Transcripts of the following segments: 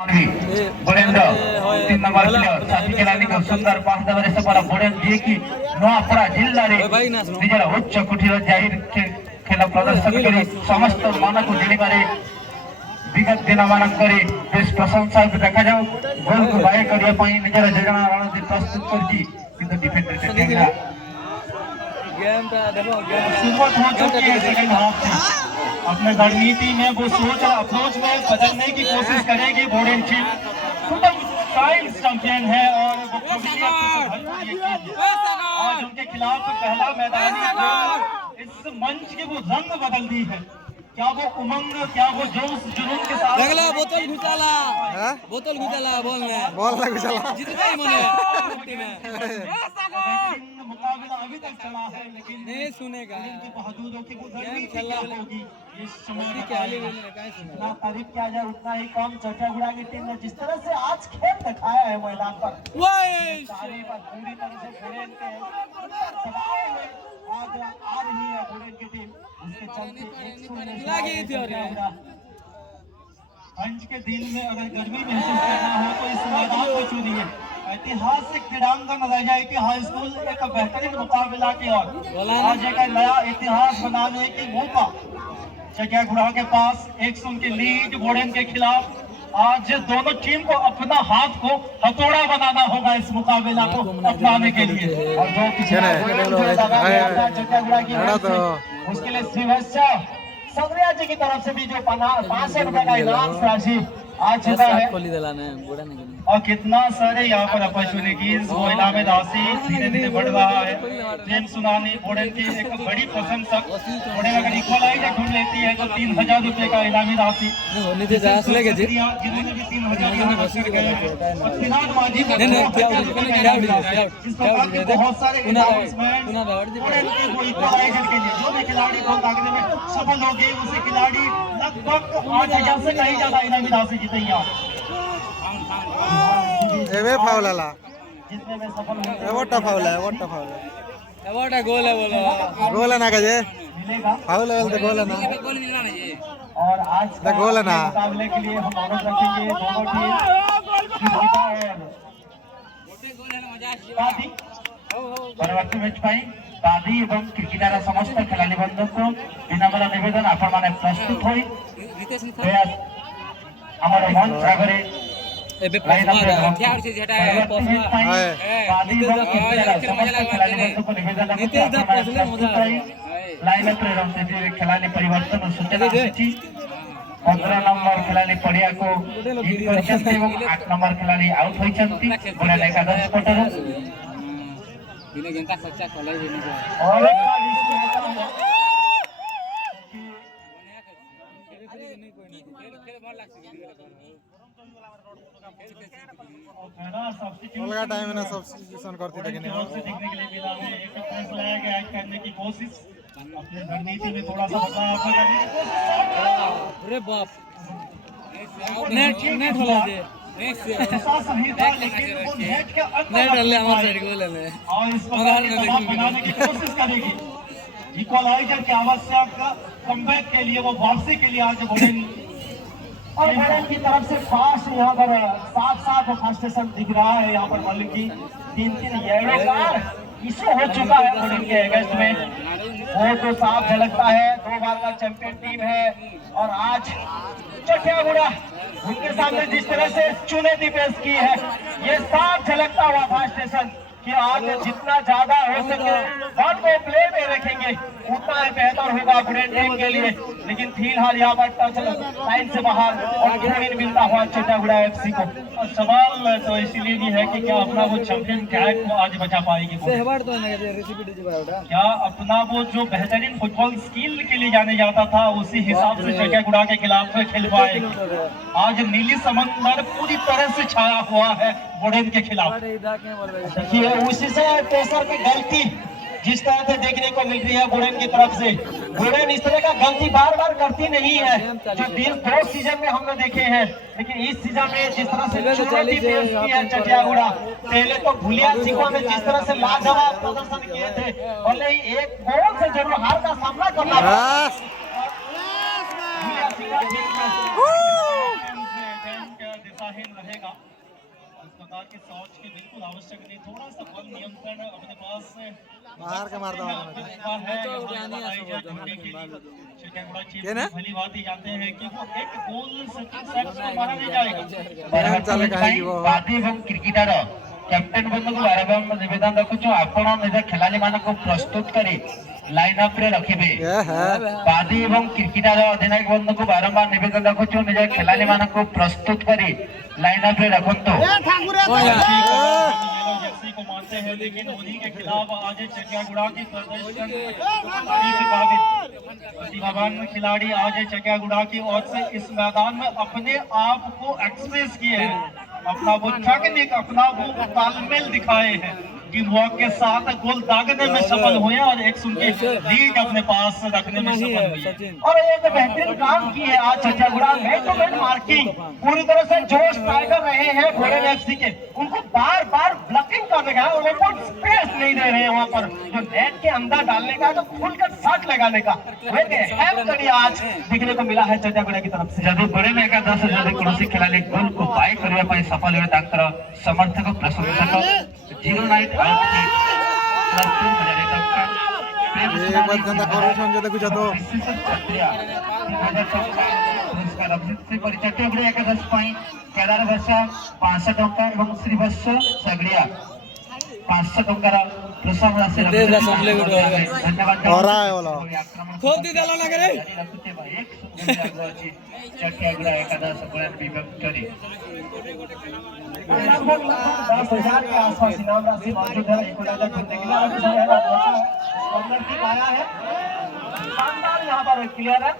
बोरेंद्र 3 number player साथी खिलाड़ी को सुंदर पास देवरे से पर बोरेन जे की नोआपड़ा जिल्ला रे निजर उच्च कुटीर जाहिर खेल प्रदर्शन करी समस्त मानक को जिले करे विगत दिन मानक करे बेस प्रशंसा देखा जाओ गोल को बाय करिया पई निजर योजना रणनीति प्रस्तुत करजी किंतु डिफेंडर से टेंगरा गेम का देखो शुरुआत हो चुकी है सेकंड हाफ में अपने रणनीति में वो सोच और अप्रोच में बदलने की कोशिश करेगी बोर्डिंग टीम टाइम चैंपियन है और वो आज उनके खिलाफ पहला मैदानी इस मंच के वो रंग बदल दी है क्या वो उमंग क्या वो जोश जुनून के साथ अगला बोतल घुसाला बॉल में घुसाला जितना ही मन मुकाबला अभी तक चला है लेकिन नहीं सुनेगा बहादुरों की होगी इस समय क्या तारीफ किया जाए उतना ही कम। चटियागुड़ा की टीम ने जिस तरह से आज खेल दिखाया है मैदान पर तारीफ पूरी तरह से बुरेन के आज आ रही है बुरेन की टीम उसके चलते पंच के दिन में अगर गर्मी महसूस करना हो तो इस मैदान को चुनिए। ऐतिहासिक क्रीड़ांगन रह जाए कि हाई स्कूल एक बेहतरीन मुकाबला की ओर आज एक नया इतिहास बनाने की मौका चटियागुड़ा के पास 1-0 की लीड बोर्डन के खिलाफ। आज दोनों टीम को अपना हाथ को हथौड़ा बनाना होगा इस मुकाबला को अपनाने के लिए और जो चटियागुड़ा की उसके लिए श्रीवत्सा सदरिया जी की तरफ से भी जो 500 रुपए का इनाम राशि आ चुका है और कितना सारे यहाँ पर अपॉर्चुनिटीज वो इनाम राशि धीरे धीरे बढ़ रहा है। प्रेम सुनानी बोर्डन की एक बड़ी प्रशंसक बोर्डन अगर इक्वलाइजर ढूंढ लेती है तो 3000 रुपए का इनामी राशि जिन्होंने भी 3000 बहुत सारे इक्वलाइजर के लिए जो भी खिलाड़ी को दागने में सफल हो गए उसे खिलाड़ी लगभग 8000 से कहीं ज्यादा इनामी राशि जीतेगा। एवे फाउल आला जितने में सफल होंगे एवोटा फाउल है एवोटा गोल है बोलो गोल है ना कजे मिलेगा फाउल है तो गोल है ना गोल मिलना नहीं और आज तो गोल है ना मुकाबले के लिए हम अनुरोध रखेंगे दोनों टीम परवर्ती मैच पाई दादी एवं क्रिकेटर समस्त खिलाड़ी बंधु को विनम्र निवेदन आपण माने प्रस्तुत होई हमारे मंच आगे एबे पसमा क्या और चीज हटा है पसमा दादी एवं क्रिकेटर समस्त खिलाड़ी बंधु को निवेदन लाइन अप रणनीति खिलाड़ी परिवर्तन और सूचना सूची 15 नंबर खिलाड़ी पड़िया को हिट करछन्ती एवं 8 नंबर खिलाड़ी आउट होइछन्ती बोले एकादश पटरो दिने जनता सच्चा कॉलेज है और अलगा टाइम में ना सब्स्टिट्यूशन करती थी देखने के लिए मिला है एक फैसला है कि ऐड करने की कोशिश अपने रणनीति में थोड़ा सा बदलाव करने की कोशिश। अरे बाप नेट होला जे सही था लेकिन वो नेट के अंदर नेट डाले हमारे साइड गोल है और इस प्रकार की दबाव बनाने की कोशिश करेगी। इक्वलाइजर की आवश्यक कमबैक के लिए वो वापसी के लिए आज बोलेंगे और बोलेंगे की तरफ से फास्ट यहाँ पर साफ फास्ट स्टेशन दिख रहा है। यहाँ पर मल्लिक की 3-3 येलो कार्ड इशू हो चुका है बोलेंगे के अगस्त में वो तो साफ झलकता है 2 बार का चैंपियन टीम है और आज चटियागुड़ा उनके सामने जिस तरह से चुनौती पेश की है ये साफ झलकता हुआ था स्टेशन कि आज जितना ज्यादा हो सके वन को प्ले में रखेंगे उतना ही बेहतर होगा अपने टीम के लिए। लेकिन फिलहाल यहाँ पर टच लाइन से बाहर और ग्रीन मिलता हुआ चटियागुड़ा एफसी को। और सवाल तो इसीलिए भी है कि क्या अपना वो चैंपियन टैग को आज बचा पाएगी क्या अपना वो जो बेहतरीन फुटबॉल स्किल के लिए जाने जाता था उसी हिसाब से चटियागुड़ा के खिलाफ खेल पाएगी। आज नीली समंदर पूरी तरह से छाया हुआ है बोर्डन के खिलाफ। देखिए उसी से पेसर की गलती जिस तरह से देखने को मिल रही है बोर्डन की तरफ से। बोर्डन इस तरह का गलती बार बार करती नहीं है जो 2 सीजन में हमने देखे हैं लेकिन इस सीजन में जिस तरह से चुनौती पेश की है चटियागुड़ा पहले तो भुलिया सिखों ने जिस तरह से लाजवाब प्रदर्शन किए थे भले ही एक गोल से जरूर हार का सामना करना पड़ा। क्षमताहीन रहेगा। इस प्रकार के शॉट्स की बिल्कुल आवश्यक नहीं, थोड़ा सा बल नियंत्रण अपने पास बाहर के मारता हूँ भली बात ही जानते हैं कि वो एक गोल मारा नहीं जाएगा। चले कहीं वो बादी एवं क्रिकेटर कैप्टेन बंधु को बारंबार निवेदन रखुछु आपण निज खेलाड़ी मानक प्रस्तुत करी लाइन अप रे रखिबे। बादी एवं क्रिकेटर अधिनायक बंधु को बारंबार निवेदन रखुछु निज खेलाड़ी मानक प्रस्तुत करी लाइन अप रे रखंतो। जर्सी को मानते हैं लेकिन उन्हीं के खिलाफ आज चकियागुड़ा की प्रदर्शन प्रतिभावान खिलाड़ी आज चकियागुड़ा की ओर से इस मैदान में अपने आप को एक्सप्रेस किए हैं, अपना वो टेक्निक अपना वो तालमेल दिखाए हैं, टीम वर्क के साथ गोल दागने में सफल हुए और एक उनकी लीड अपने पास रखने में सफल हुए और एक बेहतरीन काम की है आज चकियागुड़ा में। तो मैन मार्किंग पूरी तरह से जो स्ट्राइकर रहे हैं घोड़े एफसी के उनको बार बार ब्लॉकिंग करने का, उनको स्पेस नहीं दे रहे हैं वहां पर जो नेट के अंदर डालने का, जो खुलकर शॉट लगाने का आज देखने को मिला है चकियागुड़ा की तरफ से। जब बड़े में एकादश जब कौन खिलाड़ी गोल को बाय करने सफल हुए ताकर समर्थक प्रशंसक 09 एक बात गंदा कॉर्पोरेशन जो देखो तो चकियागुड़ा एकादश केदार वर्ष 500 टंका और श्रीवत्स सगड़िया 500 टंकार प्रोत्साहन राशि धन्यवाद। चकियागुड़ा एकादश विक्टोरी 10,000 के आसपास इनाम राशि मौजूद है। आया है शानदार यहाँ पर क्लियरेंस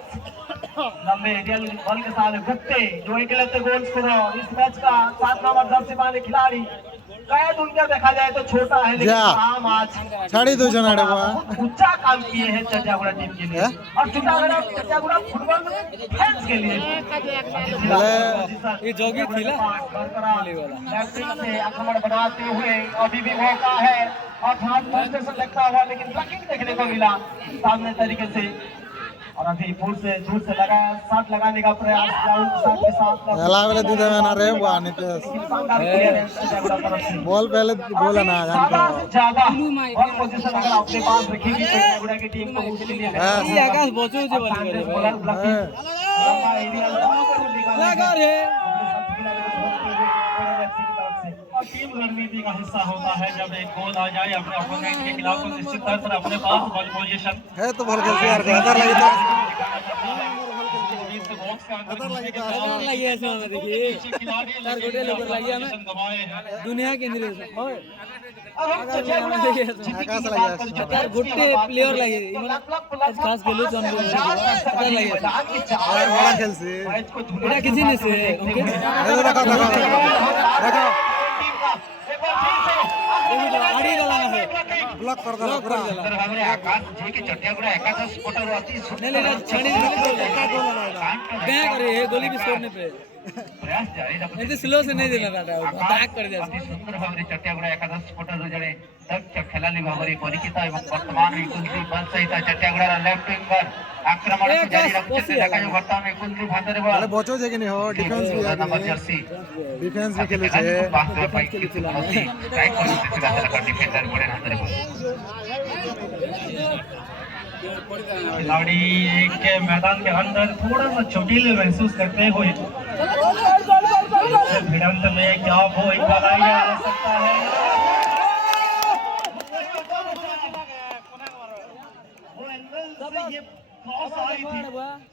लंबे एरियल बॉल के साथ गुप्ते जो एकलौते गोल स्कोरर इस मैच का 7 नंबर जर्सी वाले खिलाड़ी शायद उनका देखा जाए तो छोटा है लेकिन काम आज साढ़े 2 जना ऊंचा काम किए हैं चकियागुड़ा टीम के लिए और चकियागुड़ा फुटबॉल फैंस के लिए ये जोगी थी ना से आक्रमण बनाते हुए अभी भी मौका है और हाथ से लगता हुआ लेकिन ब्लॉकिंग देखने को मिला सामने तरीके से और अभी फूट से झूठ से लगा साथ लगाने का प्रयास के साथ वाले दीदे में ना रे वो नितेश बॉल पहले बोला ना ज्यादा और पोजीशन अगर अपने पास रखेगी चकियागुड़ा की टीम को उसके लिए ये आकाश बचो जो बन करे लगा रे टीम रणनीति का हिस्सा होता है जब एक गोल आ जाए अपने अपोनेंट के खिलाफ तो निश्चित तौर पर अपने पास बॉल पोजीशन है तो बॉल खेलते यार अंदर लगी तो दुनिया के गोटे प्लेयर लगे खास खेलु बड़ा खेल से किसी ने से ब्लॉक कर दो पूरा आकाश जी के चकियागुड़ा एकादश स्पोर्टर अति गोली भी छोड़ने पे प्रयास जारी रखते स्लो से नहीं देना था बैक कर दिया सुंदर भाव चकियागुड़ा एकादश स्पोर्टर जड़े दक्ष खेलाड़ी भाव परिचित एवं वर्तमान कुंदी बल सहित चकियागुड़ा लेफ्ट विंगर आक्रमण जारी रखते देखा जो वर्तमान कुंदी भातरे बॉल बचो जे कि नहीं हो डिफेंस भी नंबर जर्सी डिफेंस भी खेले छे पास में पाई की राइट पर से बाहर डिफेंडर बड़े भातरे खिलाड़ी के मैदान के अंदर थोड़ा सा चोटिल महसूस करते हुए भिड़ंत में क्या वो एक बार आ सकता है वो एंगल से ये क्रॉस आई थी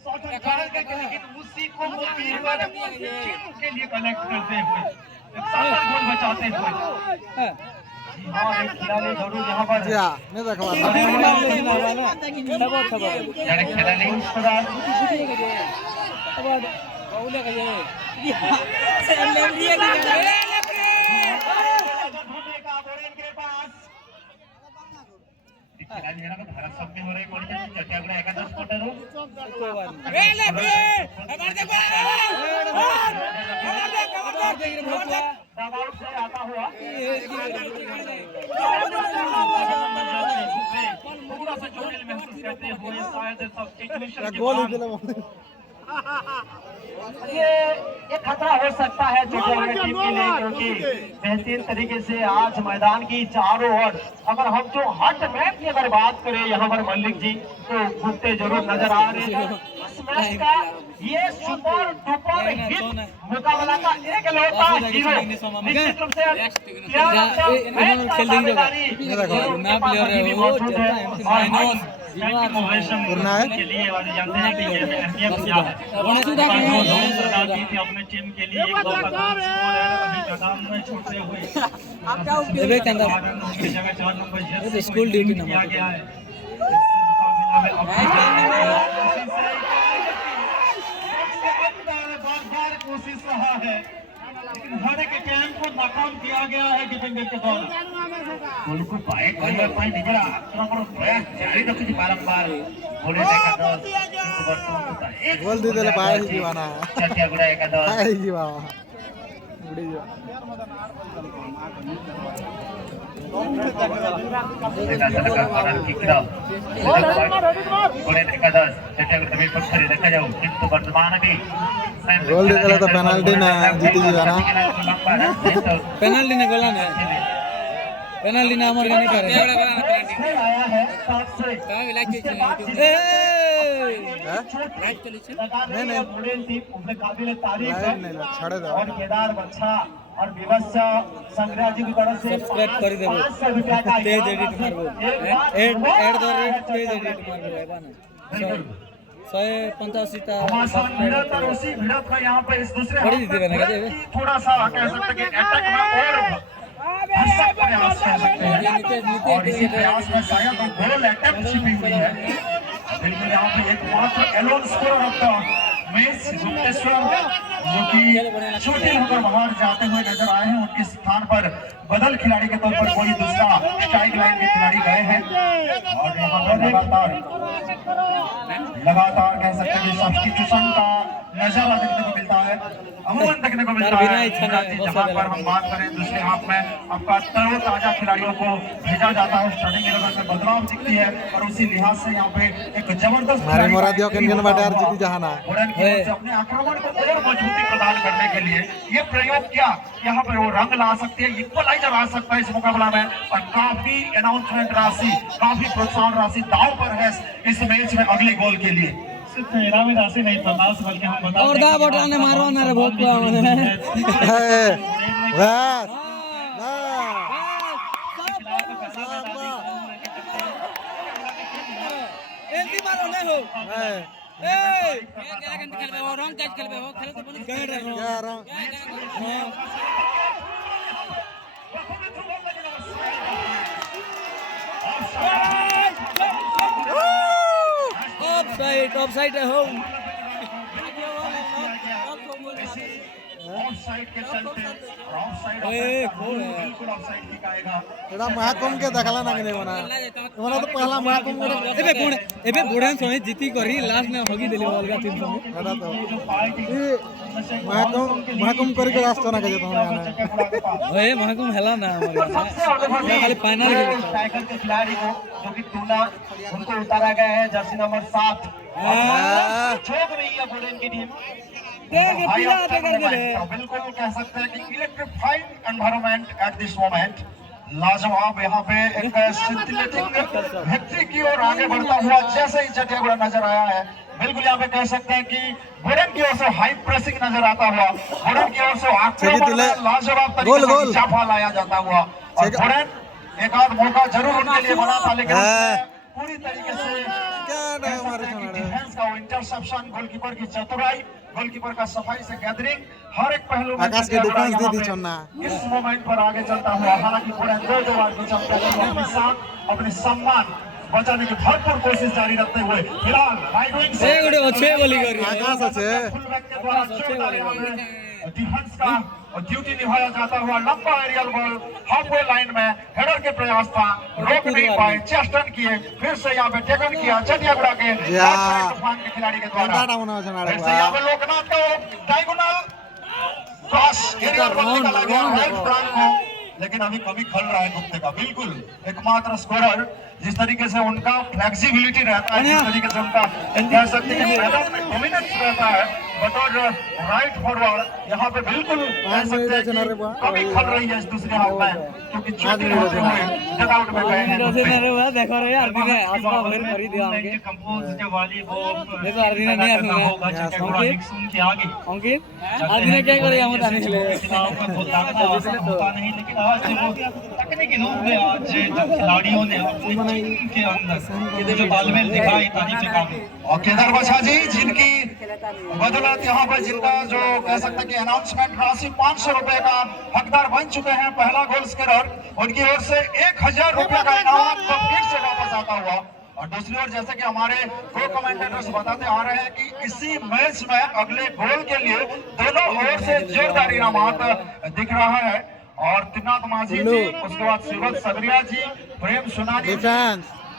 शॉट लेकिन उसी को वो वीरवर के लिए कनेक्ट करते हुए एक शानदार गोल बचाते हुए हाँ एक खिलाड़ी जरूर यहाँ पर नहीं देखा यार खिलाड़ी उस तरह भारत सब में हो रही चकियागुड़ा एकादश स्पोर्टर आता हुआ थोड़ा सा चोटिल महसूस करते हुए शायद गोल ये खतरा हो सकता है चटियागढ़ टीम के लिए, क्योंकि बेहतरीन तरीके से आज मैदान की चारों ओर, अगर हम जो हट मैच की अगर बात करें यहाँ पर मल्लिक जी, तो घूमते जरूर नजर आ रहे हैं। इस मैच का ये सुपर डुपर हिट मुकाबला का एक लौटा हीरो निश्चित रूप से के लिए जानते हैं कि ये अहमियत क्या है। अपने टीम के लिए एक मैदान में छोड़ते हुए जगह 4 नंबर स्कूल ड्यूटी किया गया है। बार कोशिश रहा है, लेकिन हर एक कैंप को नाकाम किया गया है डिफेंडर के द्वारा। उनको पाए କରିବା ପାଇଁ ନିଜର ଆକ୍ରମଣ ପ୍ରୟାସ ଜାରି ରଖିଛି ବାରମ୍ବାର। ଗୋଡେ ଏକାଦଶ ଗୋଲ ଦେଇଦେଲେ ବାହାରି ଯିବା ନା। ଛତିଆଗୁଡା ଏକାଦଶ ବାହାରି ଯିବା ଉଡି ଯିବା। गोल ଦେଇଦେଲେ ତ ପେନାଲ୍ଟି ନା ଜିତି ଯିବା ନା। पेनाल्टी ने गोला ना, पेनाल्टी ने हमारे नहीं करे। आया है साथ से नहीं बुलेन टीम उनके काबिल तारीफ नहीं है। छाड़े दो। और केदार बच्चा और विवश संग्रह जी की तरफ से सब्सक्राइब कर देबो, 500 रुपया का तेज एडिट मारबो, add the rate Tej edit मारबो है बाना 185 ता निरंतर उसी भिड़ंत में यहाँ पे इस दूसरे बड़ी दीदी बना के थोड़ा सा कह सकते हैं कि अटैक में और भरसक प्रयास कर सकते हैं, और इसी प्रयास में शायद गोल अटेम्प्ट छिपी हुई है। बिल्कुल यहाँ पे एकमात्र alone scorer of the match Gupteshwar, जो कि चोटिल होकर बाहर जाते हुए नजर आए हैं। उनके स्थान पर बदल खिलाड़ी के तौर पर कोई दूसरा स्ट्राइक लाइन के खिलाड़ी गए हैं, और यहाँ पर लगातार कह सकते हैं सब्स्टिट्यूशन का नजारा देखने को मिलता है, अमूमन देखने को मिलता है। जहाँ पर हम बात करें दूसरे हाफ में आपका तरोताजा खिलाड़ियों को भेजा जाता है, स्टार्टिंग 11 में बदलाव दिखती है, और उसी लिहाज से यहाँ पे एक जबरदस्त मारे मोरा दियो किन बाटे यार जीती जहाना अपने आक्रमण को और मजबूती प्रदान करने के लिए ये प्रयोग किया। यहाँ पर वो रंग ला सकती है, इक्वलाइजर आ सकता है इस मुकाबला में, और काफी अनाउंसमेंट राशि, काफी प्रोत्साहन राशि दांव पर है इस मैच में अगले गोल के लिए। सिर्फ इनामी राशि नहीं प्रदान, बल्कि हम बता और दा बटा ने मारो ना रे बहुत बस एंटी मारो नहीं हो ए क्या खेलबे हो, रंग कैच खेलबे हो, खेले तो बने क्या रहा ऑफसाइड है हो ऑफसाइड के चलते, ऑफसाइड बिल्कुल ऑफसाइड की कहेगा। एड़ा महाकुंभ के देखला ना कि बना हमरा तो पहला महाकुंभ एबे बुढ़ान समय जीती करी लास्ट में होगी दिली बॉल का 300 में एड़ा तो महाकुंभ करी के रास्ता ना के जतो ना ओए महाकुंभ हेला ना हमारे खाली फाइनल के स्ट्राइकर के खिलाड़ी को जो कि टूना उनको उतारा गया है, जर्सी नंबर 7 ठोक रही है बुलेन की टीम। बिल्कुल कह सकते हैं कि electrifying environment at this moment, लाजवाब। यहाँ पे एक सिंथेटिक विक्ट्री की ओर आगे बढ़ता हुआ जैसे ही चटियागुड़ा नजर आया है, बिल्कुल यहाँ पे कह सकते हैं कि बुलेन की ओर से हाई प्रेसिंग नजर आता हुआ, बुलेन की ओर से आक्रमण लाजवाब तरीके से चाफा लाया जाता हुआ, और बुलेन एक आध मौका जरूर उनके लिए बना था, लेकिन पूरी तरीके से डिफेंस का इंटरसेप्शन, गोलकीपर की चतुराई, गोलकीपर का सफाई से गैदरिंग, हर एक पहलू में आकाश के डिफेंस दे दी छोना इस मोमेंट पर आगे चलता हुआ। हालांकि पूरे 2 बार भी चलता है, अपने साथ अपने सम्मान बचाने की भरपूर कोशिश जारी रखते हुए फिलहाल राइट विंग से अच्छे बोली कर आकाश अच्छे डिफेंस का ड्यूटी निभाया जाता हुआ, लंबा एरियल बॉल हाफवे लाइन में हेडर के प्रयास था, रोक नहीं पाए, चेस्ट रन किए, फिर से यहाँ पे टेकन किया चटियागुड़ा के तूफान के खिलाड़ी के द्वारा, फिर से यहाँ पे लोकनाथ का डायगोनल क्रॉस एरियल बॉल निकाला गया राइट फ्लैंक को, लेकिन अभी कमी खल रहा है गुप्ते का। बिल्कुल एकमात्र स्कोरर, जिस तरीके से उनका फ्लेक्सिबिलिटी रहता है, जिस तरीके से उनका कह सकते हैं कि मैदान में डोमिनेंस रहता है, बतौर राइट फॉरवर्ड यहाँ पे बिल्कुल कह सकते हैं कि कमी खल रही है इस दूसरे हाफ में, क्योंकि चोटिल होते हुए डगआउट में गए हैं। देखो रे यार दिने आसपा भर भरी दिया हमके कंपोज जो वाली वो देखो अर्जुन ने नहीं होगा चक्करगुड़ा निक्सन के आगे अंकित आज ने क्या करे हम बताने के लिए खिलाफ में बहुत लागना आसान होता नहीं, लेकिन आज वो तकनीकी रूप में आज जो खिलाड़ियों ने अपनी टीम के अंदर जो तालमेल दिखाई तारीफ काबिल। और केदार बछा जी, जिनकी बदौलत यहाँ पर जिनका जो कह सकते हैं कि अनाउंसमेंट राशि 500 रुपए का हकदार बन चुके हैं, पहला गोल स्कोरर, उनकी ओर से 1000 रुपए का इनाम तो फिर से वापस आता हुआ। और दूसरी ओर जैसे कि हमारे को कमेंटेटर्स बताते आ रहे हैं कि इसी मैच में अगले गोल के लिए दोनों ओर से जोरदार इनामात दिख रहा है। और त्रिनाथ माझी जी, उसके बाद सूरज सगरिया जी, प्रेम सुनानी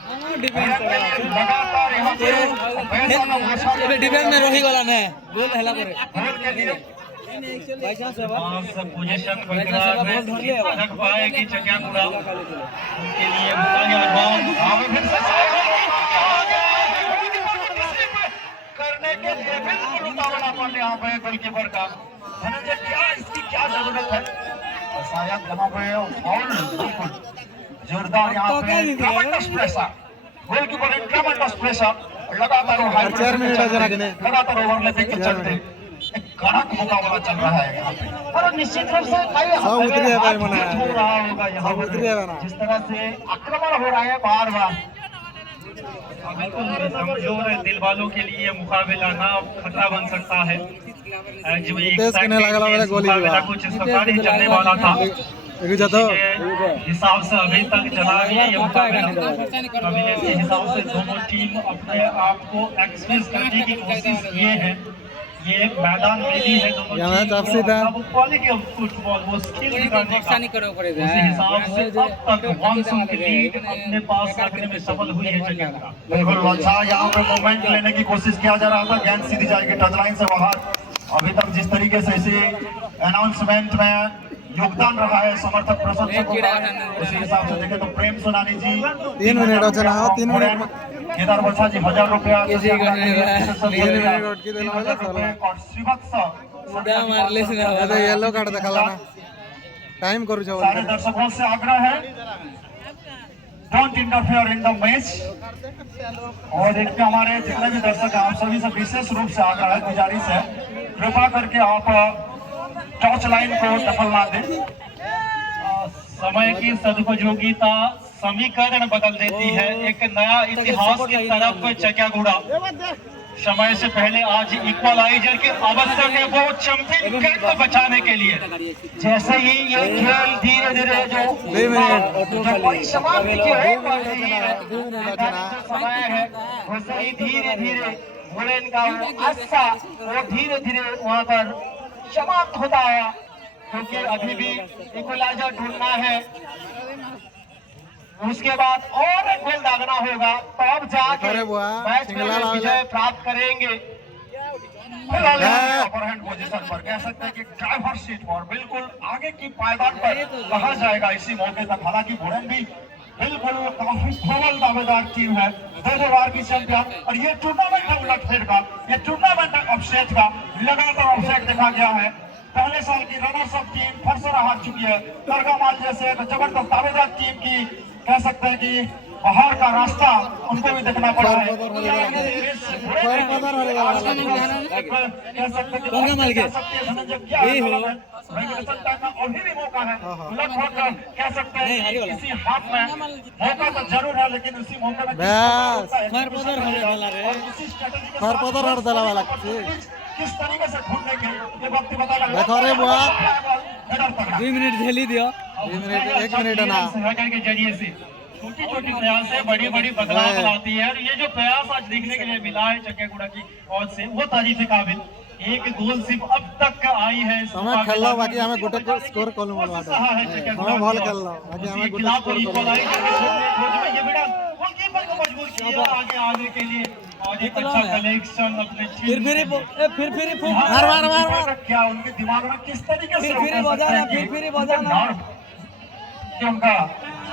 लगातार यहाँ पे डिफेंस में रोही वाला ने गोल हला करे गोल के लिए बाय चांस है पोजीशन वगैरह में रख पाएगी चक्करगुड़ा, उनके लिए करने के लिए बिल्कुल उतावला पड़ यहाँ पे गोलकीपर का। धनंजय, क्या इसकी क्या जरूरत है? और शायद यहाँ पे फाउल बिल्कुल जोरदार यहाँ पे ट्रमेंडस प्रेशर, गोलकीपर एक ट्रमेंडस प्रेशर, लगातार लगातार ओवरलैपिंग के चलते एक कड़क मुकाबला चल रहा है यहाँ पे। और निश्चित रूप से हो रहा होगा यहाँ पर, जिस तरह से आक्रमण हो रहा है बार बार। बिल्कुल कमजोर दिल वालों के लिए मुकाबला ना खतरा बन सकता है। जो एक मुकाबला कुछ पता नहीं चलने वाला था, हिसाब से अभी तक चला गया ये मुकाबला। अभी के हिसाब से दोनों टीम अपने आप को एक्सप्रेस करने की कोशिश किए हैं। ये एक मैदान मिली है दोनों टीम को, वो क्वालिटी ऑफ फुटबॉल, वो स्किल दिखाने का, उसी हिसाब से अब तक 1 की लीड अपने पास रखने में सफल हुई है चक्करगुड़ा। बिल्कुल अच्छा, यहाँ पे मूवमेंट लेने की कोशिश किया जा रहा था, गेंद सीधी जाएगी टच लाइन से बाहर। अभी तक जिस तरीके से इसी अनाउंसमेंट में योगदान रहा है समर्थक प्रशंसकों का, उसी हिसाब से देखें तो प्रेम सुनानी जी 3 मिनट हो चला 3 मिनट केदार बछा जी 1000 रुपया और येलो कार्ड दिखाला ना टाइम करू छो। सारे दर्शकों से आग्रह है, don't interfere in the match. और देखते हमारे जितने भी दर्शक हैं, आप सभी से विशेष रूप से आग्रह है, गुजारिश है, कृपा करके आप टॉर्च लाइन को दखल ना दें। समय की सदुपयोगिता समीकरण बदल देती है, एक नया इतिहास की तरफ चक्करगुड़ा समय से पहले आज इक्वलाइजर की आवश्यक है, वो चैंपियन कैप को बचाने के लिए। जैसे ही ये खेल धीरे धीरे जो परिसमाप्ति की हो रही है, समय है, वैसे ही धीरे धीरे बुलेन का आस्था वो धीरे धीरे वहाँ पर समाप्त होता है, क्योंकि अभी भी इक्वलाइजर ढूंढना है। उसके बाद और एक गोल दागना होगा, तब जाके मैच में विजय प्राप्त करेंगे। फिलहाल अपर हैंड पोजीशन पर कह सकते हैं कि ड्राइवर सीट पर बिल्कुल आगे की पायदान पर कहा जाएगा इसी मौके तक। हालांकि बुलेन भी बिल्कुल काफी प्रबल दावेदार टीम है, 2 बार की चैंपियन, और ये टूर्नामेंट है उलटफेर का, ये टूर्नामेंट है अपसेट का। लगातार अपसेट देखा गया है। पहले साल की रनर्स अप टीम फरसरा हार चुकी है, करगामाल जैसे जबरदस्त दावेदार टीम की कह सकते हैं कि बाहर का रास्ता उनको भी देखना पड़ा है। अभी भी मौका है, लगभग कह सकते हैं इसी हाथ में मौका तो जरूर है, लेकिन उसी मौके में किस तरीके से ढूंढेंगे ये वक्त बताएगा। 2 मिनट झेली दियो, 1 मिनट ना के जरिए से छोटी छोटी प्रयास से बड़ी बड़ी बदलाव लाती है। और ये जो प्रयास आज देखने के लिए मिला है चक्करगुड़ा की ओर से, वो तारीफ काबिल। एक गोल सिर्फ अब तक आई है, समय खेललो, बाकी हमें गोटे स्कोर कॉल मारवा दे, हम भल खेललो, बाकी हमें गोटे स्कोर कॉल। ये बेटा गोलकीपर को मजबूर किया आगे आने के लिए, और एक अच्छा कलेक्शन अपने फिर मार क्या उनके दिमाग में किस तरीके से फिर बजाना कि उनका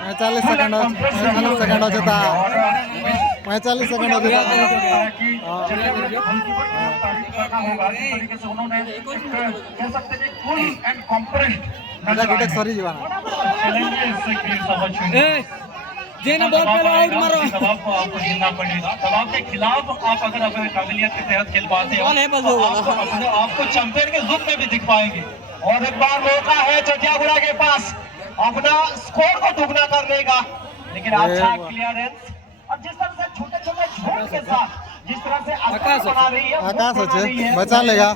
45 सेकंड हो 45 सेकंड हो जाता 45 सेकंड हो जाता कि करना होगा जिस तरीके से उन्होंने कह सकते हैं फुल एंड कंप्रेस्ड এটা গোটে সরি জীবানা जे ना बॉल पे आउट मारो दबाव को आपको झेलना पड़ेगा। दबाव के खिलाफ आप अगर अपने काबिलियत के तहत खेल पाते हो कौन है बस तो होगा? आपको चैंपियन के रूप में भी दिख पाएंगे। और एक बार मौका है चटियागुड़ा के पास अपना स्कोर को दुगना करने का, लेकिन अच्छा क्लियरेंस और जिस तरह से छोटे छोटे झोंक के साथ जिस तरह से आकाश बना रही है आकाश अच्छे बचा लेगा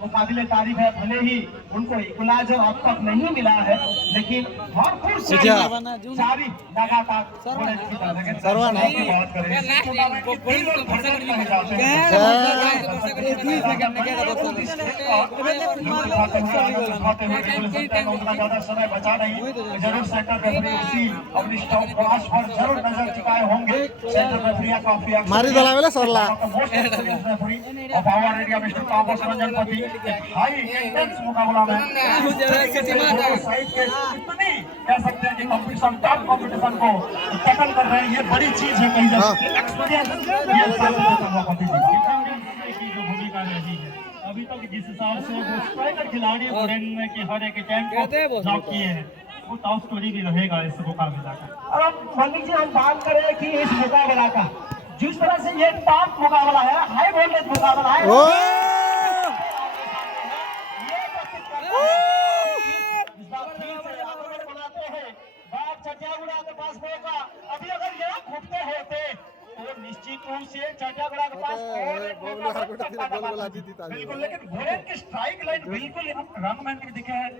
वो काबिले तारीफ है। भले ही उनको इक्वलाइजर अब तक नहीं मिला है, लेकिन भरपूर सारी लगातार सर्वा ना बात करें ज्यादा समय बचा नहीं, जरूर सेंटर रेफरी उसी अपनी स्टॉप वॉच पर जरूर नजर टिकाए होंगे। सेंटर रेफरी काफी मारी दला बेला सरला रंजन हाई इंटेंस मुकाबला में साइड के इतनी कह सकते हैं कि कंपटीशन टॉप कंपटीशन को टैकल कर रहे हैं, ये बड़ी चीज है। कहीं एक्सपीरियंस ये सभापति जी की जो भूमिका रही है अभी तक जिस हिसाब से वो स्ट्राइकर खिलाड़ी में कि हर एक अटैम्प्ट को नॉक किए हैं, वो टॉप स्टोरी भी रहेगा इस मुकाबला का। और अब मंदिर जी हम बात करें कि इस मुकाबला का जिस तरह से ये टॉप मुकाबला है, हाई वोल्टेज मुकाबला है, चटियागुड़ा के पास मौका अभी अगर यहाँ खूबते होते तो निश्चित रूप से चटियागुड़ा के पास बिल्कुल, लेकिन भोरेन की स्ट्राइक लाइन बिल्कुल रंगमैन भी दिखे हैं।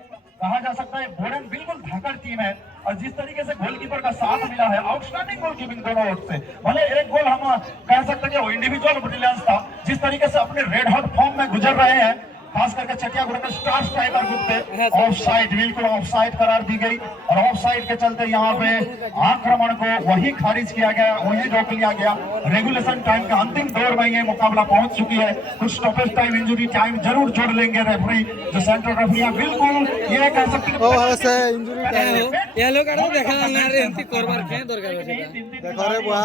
कहा जा सकता है भोरेन बिल्कुल धाकड़ टीम है और जिस तरीके से गोलकीपर का साथ मिला है, आउटस्टैंडिंग गोल कीपिंग दोनों ओर से। भले एक गोल हम कह सकते हैं कि वो इंडिविजुअल ब्रिलियंस था, जिस तरीके से अपने रेड हॉट फॉर्म में गुजर रहे हैं, खास करके चटियागुड़ा के स्टार स्ट्राइकर ग्रुप पे ऑफ साइड बिल्कुल ऑफ साइड करार दी गई और ऑफ साइड के चलते यहाँ पे आक्रमण को वही खारिज किया गया, वही रोक लिया गया। रेगुलेशन टाइम के अंतिम दौर में ये मुकाबला पहुंच चुकी है। कुछ स्टॉपेज टाइम, इंजरी टाइम जरूर जोड़ लेंगे रेफरी, जो सेंट्रल रेफरी बिल्कुल ये कह सकते हैं इंजुरी टाइम येलो कार्ड देखा ना रे एंती करबार के दरकार है देखो रे बुआ